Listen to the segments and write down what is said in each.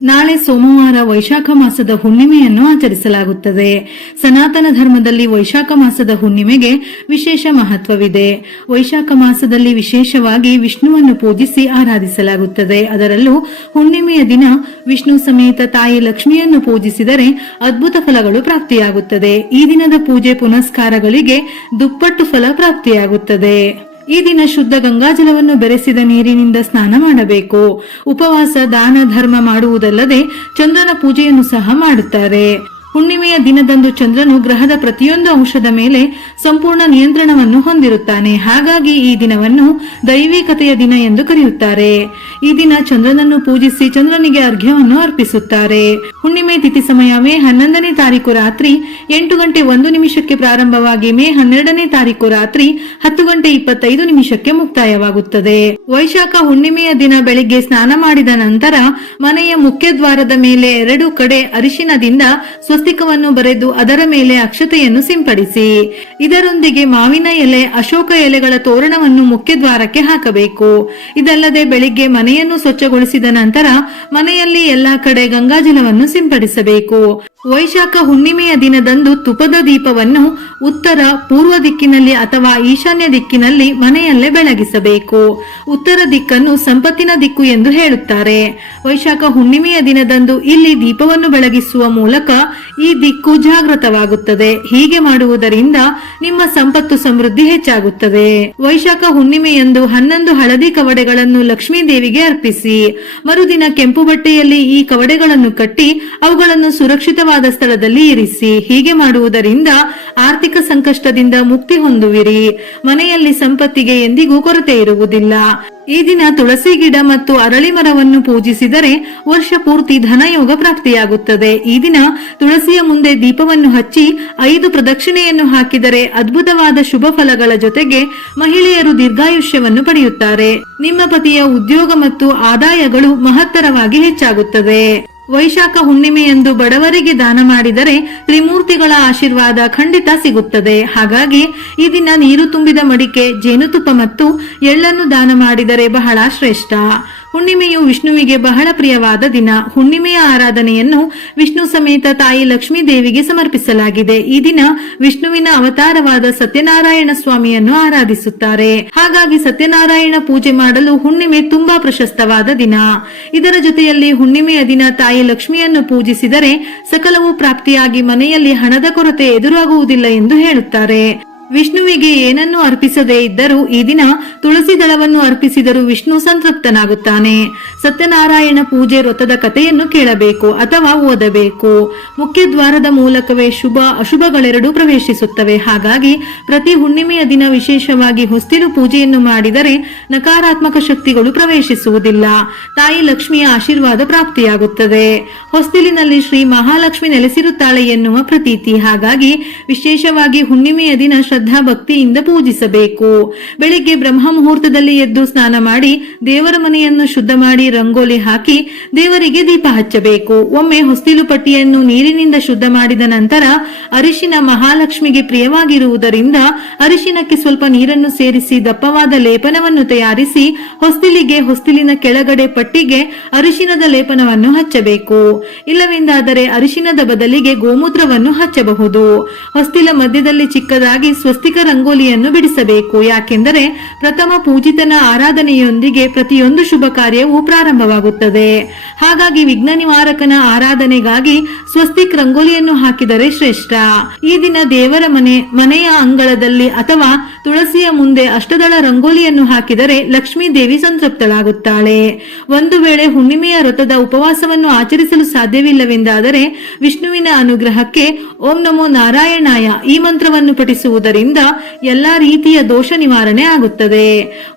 ನಾಳೆ ಸೋಮವಾರ ವೈಶಾಖ ಮಾಸದ ಹುಣ್ಣಿಮೆಯನ್ನು ಆಚರಿಸಲಾಗುತ್ತದೆ. ಸನಾತನ ಧರ್ಮದಲ್ಲಿ ವೈಶಾಖ ಮಾಸದ ಹುಣ್ಣಿಮೆಗೆ ವಿಶೇಷ ಮಹತ್ವವಿದೆ. ವೈಶಾಖ ಮಾಸದಲ್ಲಿ ವಿಶೇಷವಾಗಿ ವಿಷ್ಣುವನ್ನು ಪೂಜಿಸಿ ಆರಾಧಿಸಲಾಗುತ್ತದೆ. ಅದರಲ್ಲೂ ಹುಣ್ಣಿಮೆಯ ದಿನ ವಿಷ್ಣು ಸಮೇತ ತಾಯಿ ಲಕ್ಷ್ಮಿಯನ್ನು ಪೂಜಿಸಿದರೆ ಅದ್ಭುತ ಫಲಗಳು ಪ್ರಾಪ್ತಿಯಾಗುತ್ತದೆ. ಈ ದಿನದ ಪೂಜೆ ಪುನಸ್ಕಾರಗಳಿಗೆ ದುಪ್ಪಟ್ಟು ಫಲ ಪ್ರಾಪ್ತಿಯಾಗುತ್ತದೆ. ಈ ದಿನ ಶುದ್ಧ ಗಂಗಾಜಲವನ್ನು ಬೆರೆಸಿದ ನೀರಿನಿಂದ ಸ್ನಾನ ಮಾಡಬೇಕು. ಉಪವಾಸ, ದಾನ, ಧರ್ಮ ಮಾಡುವುದಲ್ಲದೆ ಚಂದ್ರನ ಪೂಜೆಯನ್ನು ಸಹ ಮಾಡುತ್ತಾರೆ. ಹುಣ್ಣಿಮೆಯ ದಿನದಂದು ಚಂದ್ರನು ಗ್ರಹದ ಪ್ರತಿಯೊಂದು ಅಂಶದ ಮೇಲೆ ಸಂಪೂರ್ಣ ನಿಯಂತ್ರಣವನ್ನು ಹೊಂದಿರುತ್ತಾನೆ. ಹಾಗಾಗಿ ಈ ದಿನವನ್ನು ದೈವಿಕತೆಯ ದಿನ ಎಂದು ಕರೆಯುತ್ತಾರೆ. ಈ ದಿನ ಚಂದ್ರನನ್ನು ಪೂಜಿಸಿ ಚಂದ್ರನಿಗೆ ಅರ್ಘ್ಯವನ್ನು ಅರ್ಪಿಸುತ್ತಾರೆ. ಹುಣ್ಣಿಮೆ ತಿಥಿ ಸಮಯ ಮೇ 11ನೇ ತಾರೀಕು ರಾತ್ರಿ 8:01 ಪ್ರಾರಂಭವಾಗಿ ಮೇ 12ನೇ ತಾರೀಕು ರಾತ್ರಿ 10:25 ಮುಕ್ತಾಯವಾಗುತ್ತದೆ. ವೈಶಾಖ ಹುಣ್ಣಿಮೆಯ ದಿನ ಬೆಳಿಗ್ಗೆ ಸ್ನಾನ ಮಾಡಿದ ನಂತರ ಮನೆಯ ಮುಖ್ಯ ದ್ವಾರದ ಮೇಲೆ 2 ಕಡೆ ಅರಿಶಿನದಿಂದ ಸ್ವಸ್ತಿಕವನ್ನು ಬರೆದು ಅದರ ಮೇಲೆ ಅಕ್ಷತೆಯನ್ನು ಸಿಂಪಡಿಸಿ. ಇದರೊಂದಿಗೆ ಮಾವಿನ ಎಲೆ, ಅಶೋಕ ಎಲೆಗಳ ತೋರಣವನ್ನು ಮುಖ್ಯ ದ್ವಾರಕ್ಕೆ ಹಾಕಬೇಕು. ಇದಲ್ಲದೆ ಬೆಳಿಗ್ಗೆ ಮನೆಯನ್ನು ಸ್ವಚ್ಛಗೊಳಿಸಿದ ನಂತರ ಮನೆಯಲ್ಲಿ ಎಲ್ಲಾ ಕಡೆ ಗಂಗಾಜಲವನ್ನು ಸಿಂಪಡಿಸಬೇಕು. ವೈಶಾಖ ಹುಣ್ಣಿಮೆಯ ದಿನದಂದು ತುಪ್ಪದ ದೀಪವನ್ನು ಉತ್ತರ, ಪೂರ್ವ ದಿಕ್ಕಿನಲ್ಲಿ ಅಥವಾ ಈಶಾನ್ಯ ದಿಕ್ಕಿನಲ್ಲಿ ಮನೆಯಲ್ಲೇ ಬೆಳಗಿಸಬೇಕು. ಉತ್ತರ ದಿಕ್ಕನ್ನು ಸಂಪತ್ತಿನ ದಿಕ್ಕು ಎಂದು ಹೇಳುತ್ತಾರೆ. ವೈಶಾಖ ಹುಣ್ಣಿಮೆಯ ದಿನದಂದು ಇಲ್ಲಿ ದೀಪವನ್ನು ಬೆಳಗಿಸುವ ಮೂಲಕ ಈ ದಿಕ್ಕು ಜಾಗೃತವಾಗುತ್ತದೆ. ಹೀಗೆ ಮಾಡುವುದರಿಂದ ನಿಮ್ಮ ಸಂಪತ್ತು ಸಮೃದ್ಧಿ ಹೆಚ್ಚಾಗುತ್ತದೆ. ವೈಶಾಖ ಹುಣ್ಣಿಮೆಯಂದು 11 ಹಳದಿ ಕವಡೆಗಳನ್ನು ಲಕ್ಷ್ಮೀ ದೇವಿಗೆ ಅರ್ಪಿಸಿ. ಮರುದಿನ ಕೆಂಪು ಬಟ್ಟೆಯಲ್ಲಿ ಈ ಕವಡೆಗಳನ್ನು ಕಟ್ಟಿ ಅವುಗಳನ್ನು ಸುರಕ್ಷಿತವಾದ ಸ್ಥಳದಲ್ಲಿ ಇರಿಸಿ. ಹೀಗೆ ಮಾಡುವುದರಿಂದ ಆರ್ಥಿಕ ಸಂಕಷ್ಟದಿಂದ ಮುಕ್ತಿ ಹೊಂದುವಿರಿ. ಮನೆಯಲ್ಲಿ ಸಂಪತ್ತಿಗೆ ಎಂದಿಗೂ ಕೊರತೆ ಇರುವುದಿಲ್ಲ. ಈ ದಿನ ತುಳಸಿ ಗಿಡ ಮತ್ತು ಅರಳಿ ಮರವನ್ನು ಪೂಜಿಸಿದರೆ ವರ್ಷ ಪೂರ್ತಿ ಧನಯೋಗ ಪ್ರಾಪ್ತಿಯಾಗುತ್ತದೆ. ಈ ದಿನ ತುಳಸಿಯ ಮುಂದೆ ದೀಪವನ್ನು ಹಚ್ಚಿ 5 ಪ್ರದಕ್ಷಿಣೆಯನ್ನು ಹಾಕಿದರೆ ಅದ್ಭುತವಾದ ಶುಭ ಫಲಗಳ ಜೊತೆಗೆ ಮಹಿಳೆಯರು ದೀರ್ಘಾಯುಷ್ಯವನ್ನು ಪಡೆಯುತ್ತಾರೆ. ನಿಮ್ಮ ಪತಿಯ ಉದ್ಯೋಗ ಮತ್ತು ಆದಾಯಗಳು ಮಹತ್ತರವಾಗಿ ಹೆಚ್ಚಾಗುತ್ತದೆ. ವೈಶಾಖ ಹುಣ್ಣಿಮೆಯಂದು ಬಡವರಿಗೆ ದಾನ ಮಾಡಿದರೆ ತ್ರಿಮೂರ್ತಿಗಳ ಆಶೀರ್ವಾದ ಖಂಡಿತ ಸಿಗುತ್ತದೆ. ಹಾಗಾಗಿ ಈ ದಿನ ನೀರು ತುಂಬಿದ ಮಡಿಕೆ, ಜೇನುತುಪ್ಪ ಮತ್ತು ಎಳ್ಳನ್ನು ದಾನ ಮಾಡಿದರೆ ಬಹಳ ಶ್ರೇಷ್ಠ. ಹುಣ್ಣಿಮೆಯು ವಿಷ್ಣುವಿಗೆ ಬಹಳ ಪ್ರಿಯವಾದ ದಿನ. ಹುಣ್ಣಿಮೆಯ ಆರಾಧನೆಯನ್ನು ವಿಷ್ಣು ಸಮೇತ ತಾಯಿ ಲಕ್ಷ್ಮೀ ದೇವಿಗೆ ಸಮರ್ಪಿಸಲಾಗಿದೆ. ಈ ದಿನ ವಿಷ್ಣುವಿನ ಅವತಾರವಾದ ಸತ್ಯನಾರಾಯಣ ಸ್ವಾಮಿಯನ್ನು ಆರಾಧಿಸುತ್ತಾರೆ. ಹಾಗಾಗಿ ಸತ್ಯನಾರಾಯಣ ಪೂಜೆ ಮಾಡಲು ಹುಣ್ಣಿಮೆ ತುಂಬಾ ಪ್ರಶಸ್ತವಾದ ದಿನ. ಇದರ ಜೊತೆಯಲ್ಲಿ ಹುಣ್ಣಿಮೆಯ ದಿನ ತಾಯಿ ಲಕ್ಷ್ಮಿಯನ್ನು ಪೂಜಿಸಿದರೆ ಸಕಲವೂ ಪ್ರಾಪ್ತಿಯಾಗಿ ಮನೆಯಲ್ಲಿ ಹಣದ ಕೊರತೆ ಎದುರಾಗುವುದಿಲ್ಲ ಎಂದು ಹೇಳುತ್ತಾರೆ. ವಿಷ್ಣುವಿಗೆ ಏನನ್ನು ಅರ್ಪಿಸದೇ ಇದ್ದರೂ ಈ ದಿನ ತುಳಸಿ ದಳವನ್ನು ಅರ್ಪಿಸಿದರೂ ವಿಷ್ಣು ಸಂತೃಪ್ತನಾಗುತ್ತಾನೆ. ಸತ್ಯನಾರಾಯಣ ಪೂಜೆ ವ್ರತದ ಕಥೆಯನ್ನು ಕೇಳಬೇಕು ಅಥವಾ ಓದಬೇಕು. ಮುಖ್ಯ ದ್ವಾರದ ಮೂಲಕವೇ ಶುಭ ಅಶುಭಗಳೆರಡೂ ಪ್ರವೇಶಿಸುತ್ತವೆ. ಹಾಗಾಗಿ ಪ್ರತಿ ಹುಣ್ಣಿಮೆಯ ದಿನ ವಿಶೇಷವಾಗಿ ಹೊಸ್ತಿಲು ಪೂಜೆಯನ್ನು ಮಾಡಿದರೆ ನಕಾರಾತ್ಮಕ ಶಕ್ತಿಗಳು ಪ್ರವೇಶಿಸುವುದಿಲ್ಲ. ತಾಯಿ ಲಕ್ಷ್ಮಿಯ ಆಶೀರ್ವಾದ ಪ್ರಾಪ್ತಿಯಾಗುತ್ತದೆ. ಹೊಸ್ತಿಲಿನಲ್ಲಿ ಶ್ರೀ ಮಹಾಲಕ್ಷ್ಮಿ ನೆಲೆಸಿರುತ್ತಾಳೆ ಎನ್ನುವ ಪ್ರತೀತಿ. ಹಾಗಾಗಿ ವಿಶೇಷವಾಗಿ ಹುಣ್ಣಿಮೆಯ ದಿನ ಶ್ರದ್ಧಾ ಭಕ್ತಿಯಿಂದ ಪೂಜಿಸಬೇಕು. ಬೆಳಿಗ್ಗೆ ಬ್ರಹ್ಮ ಮುಹೂರ್ತದಲ್ಲಿ ಎದ್ದು ಸ್ನಾನ ಮಾಡಿ ದೇವರ ಮನೆಯನ್ನು ಶುದ್ಧ ಮಾಡಿ ರಂಗೋಲಿ ಹಾಕಿ ದೇವರಿಗೆ ದೀಪ ಹಚ್ಚಬೇಕು. ಒಮ್ಮೆ ಹೊಸ್ತಿಲು ಪಟ್ಟಿಯನ್ನು ನೀರಿನಿಂದ ಶುದ್ಧ ಮಾಡಿದ ನಂತರ ಅರಿಶಿನ ಮಹಾಲಕ್ಷ್ಮಿಗೆ ಪ್ರಿಯವಾಗಿರುವುದರಿಂದ ಅರಿಶಿನಕ್ಕೆ ಸ್ವಲ್ಪ ನೀರನ್ನು ಸೇರಿಸಿ ದಪ್ಪವಾದ ಲೇಪನವನ್ನು ತಯಾರಿಸಿ ಹೊಸ್ತಿಲಿನ ಕೆಳಗಡೆ ಪಟ್ಟಿಗೆ ಅರಿಶಿನದ ಲೇಪನವನ್ನು ಹಚ್ಚಬೇಕು. ಇಲ್ಲವೆಂದಾದರೆ ಅರಿಶಿನದ ಬದಲಿಗೆ ಗೋಮೂತ್ರವನ್ನು ಹಚ್ಚಬಹುದು. ಹೊಸ್ತಿಲ ಮಧ್ಯದಲ್ಲಿ ಚಿಕ್ಕದಾಗಿ ಸ್ವಸ್ತಿಕ ರಂಗೋಲಿಯನ್ನು ಬಿಡಿಸಬೇಕು. ಯಾಕೆಂದರೆ ಪ್ರಥಮ ಪೂಜಿತನ ಆರಾಧನೆಯೊಂದಿಗೆ ಪ್ರತಿಯೊಂದು ಶುಭ ಕಾರ್ಯವೂ ಪ್ರಾರಂಭವಾಗುತ್ತದೆ. ಹಾಗಾಗಿ ವಿಘ್ನ ನಿವಾರಕನ ಆರಾಧನೆಗಾಗಿ ಸ್ವಸ್ತಿಕ್ ರಂಗೋಲಿಯನ್ನು ಹಾಕಿದರೆ ಶ್ರೇಷ್ಠ. ಈ ದಿನ ದೇವರ ಮನೆಯ ಅಂಗಳದಲ್ಲಿ ಅಥವಾ ತುಳಸಿಯ ಮುಂದೆ ಅಷ್ಟದಳ ರಂಗೋಲಿಯನ್ನು ಹಾಕಿದರೆ ಲಕ್ಷ್ಮೀ ದೇವಿ ಸಂತೃಪ್ತಳಾಗುತ್ತಾಳೆ. ಒಂದು ವೇಳೆ ಹುಣ್ಣಿಮೆಯ ವ್ರತದ ಉಪವಾಸವನ್ನು ಆಚರಿಸಲು ಸಾಧ್ಯವಿಲ್ಲವೆಂದಾದರೆ ವಿಷ್ಣುವಿನ ಅನುಗ್ರಹಕ್ಕೆ ಓಂ ನಮೋ ನಾರಾಯಣಾಯ ಈ ಮಂತ್ರವನ್ನು ಪಠಿಸುವುದರಿಂದ ಎಲ್ಲಾ ರೀತಿಯ ದೋಷ ನಿವಾರಣೆ ಆಗುತ್ತದೆ.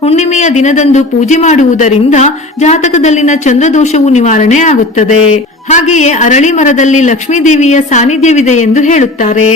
ಹುಣ್ಣಿಮೆಯ ದಿನದಂದು ಪೂಜೆ ಮಾಡುವುದರಿಂದ ಜಾತಕದಲ್ಲಿನ ಚಂದ್ರದೋಷವು ನಿವಾರಣೆ ಆಗುತ್ತದೆ. ಹಾಗೆಯೇ ಅರಳಿ ಮರದಲ್ಲಿ ಲಕ್ಷ್ಮೀ ದೇವಿಯ ಸಾನ್ನಿಧ್ಯವಿದೆ ಎಂದು ಹೇಳುತ್ತಾರೆ.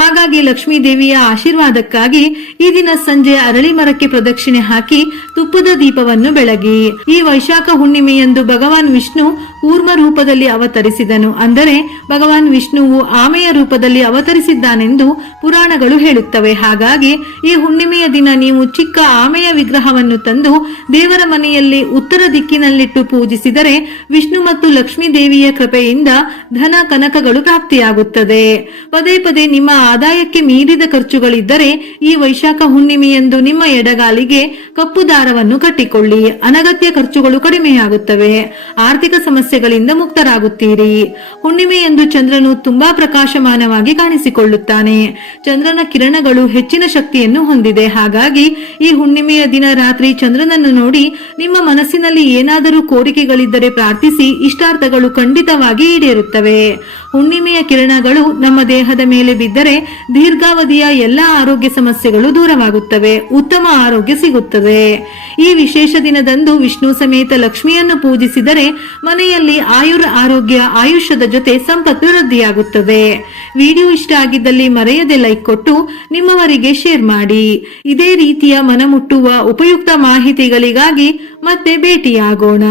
ಹಾಗಾಗಿ ಲಕ್ಷ್ಮೀ ದೇವಿಯ ಆಶೀರ್ವಾದಕ್ಕಾಗಿ ಈ ದಿನ ಸಂಜೆ ಅರಳಿ ಮರಕ್ಕೆ ಪ್ರದಕ್ಷಿಣೆ ಹಾಕಿ ತುಪ್ಪದ ದೀಪವನ್ನು ಬೆಳಗಿ. ಈ ವೈಶಾಖ ಹುಣ್ಣಿಮೆಯಂದು ಭಗವಾನ್ ವಿಷ್ಣು ಕೂರ್ಮ ರೂಪದಲ್ಲಿ ಅವತರಿಸಿದನು. ಅಂದರೆ ಭಗವಾನ್ ವಿಷ್ಣುವು ಆಮೆಯ ರೂಪದಲ್ಲಿ ಅವತರಿಸಿದ್ದಾನೆಂದು ಪುರಾಣಗಳು ಹೇಳುತ್ತವೆ. ಹಾಗಾಗಿ ಈ ಹುಣ್ಣಿಮೆಯ ದಿನ ನೀವು ಚಿಕ್ಕ ಆಮೆಯ ವಿಗ್ರಹವನ್ನು ತಂದು ದೇವರ ಮನೆಯಲ್ಲಿ ಉತ್ತರ ದಿಕ್ಕಿನಲ್ಲಿಟ್ಟು ಪೂಜಿಸಿದರೆ ವಿಷ್ಣು ಮತ್ತು ಲಕ್ಷ್ಮೀ ದೇವಿಯ ಕೃಪೆಯಿಂದ ಧನ ಕನಕಗಳು ಪ್ರಾಪ್ತಿಯಾಗುತ್ತದೆ. ಪದೇ ಪದೇ ನಿಮ್ಮ ಆದಾಯಕ್ಕೆ ಮೀರಿದ ಖರ್ಚುಗಳಿದ್ದರೆ ಈ ವೈಶಾಖ ಹುಣ್ಣಿಮೆಯಂದು ನಿಮ್ಮ ಎಡಗಾಲಿಗೆ ಕಪ್ಪು ದಾರವನ್ನು ಕಟ್ಟಿಕೊಳ್ಳಿ. ಅನಗತ್ಯ ಖರ್ಚುಗಳು ಕಡಿಮೆಯಾಗುತ್ತವೆ. ಆರ್ಥಿಕ ಸಮಸ್ಯೆಗಳಿಂದ ಮುಕ್ತರಾಗುತ್ತೀರಿ. ಹುಣ್ಣಿಮೆಯಂದು ಚಂದ್ರನು ತುಂಬಾ ಪ್ರಕಾಶಮಾನವಾಗಿ ಕಾಣಿಸಿಕೊಳ್ಳುತ್ತಾನೆ. ಚಂದ್ರನ ಕಿರಣಗಳು ಹೆಚ್ಚಿನ ಶಕ್ತಿಯನ್ನು ಹೊಂದಿದೆ. ಹಾಗಾಗಿ ಈ ಹುಣ್ಣಿಮೆಯ ದಿನ ರಾತ್ರಿ ಚಂದ್ರನನ್ನು ನೋಡಿ ನಿಮ್ಮ ಮನಸ್ಸಿನಲ್ಲಿ ಏನಾದರೂ ಕೋರಿಕೆಗಳಿದ್ದರೆ ಪ್ರಾರ್ಥಿಸಿ. ಇಷ್ಟಾರ್ಥಗಳು ಖಂಡಿತವಾಗಿ ಈಡೇರುತ್ತವೆ. ಹುಣ್ಣಿಮೆಯ ಕಿರಣಗಳು ನಮ್ಮ ದೇಹದ ಮೇಲೆ ಬಿದ್ದರೆ ದೀರ್ಘಾವಧಿಯ ಎಲ್ಲಾ ಆರೋಗ್ಯ ಸಮಸ್ಯೆಗಳು ದೂರವಾಗುತ್ತವೆ. ಉತ್ತಮ ಆರೋಗ್ಯ ಸಿಗುತ್ತದೆ. ಈ ವಿಶೇಷ ದಿನದಂದು ವಿಷ್ಣು ಸಮೇತ ಲಕ್ಷ್ಮಿಯನ್ನು ಪೂಜಿಸಿದರೆ ಮನೆಯಲ್ಲಿ ಆರೋಗ್ಯ ಆಯುಷ್ಯದ ಜೊತೆ ಸಂಪತ್ತು ವೃದ್ಧಿಯಾಗುತ್ತದೆ. ವಿಡಿಯೋ ಇಷ್ಟ ಆಗಿದ್ದಲ್ಲಿ ಮರೆಯದೆ ಲೈಕ್ ಕೊಟ್ಟು ನಿಮ್ಮವರಿಗೆ ಶೇರ್ ಮಾಡಿ. ಇದೇ ರೀತಿಯ ಮನಮುಟ್ಟುವ ಉಪಯುಕ್ತ ಮಾಹಿತಿಗಳಿಗಾಗಿ ಮತ್ತೆ ಭೇಟಿಯಾಗೋಣ.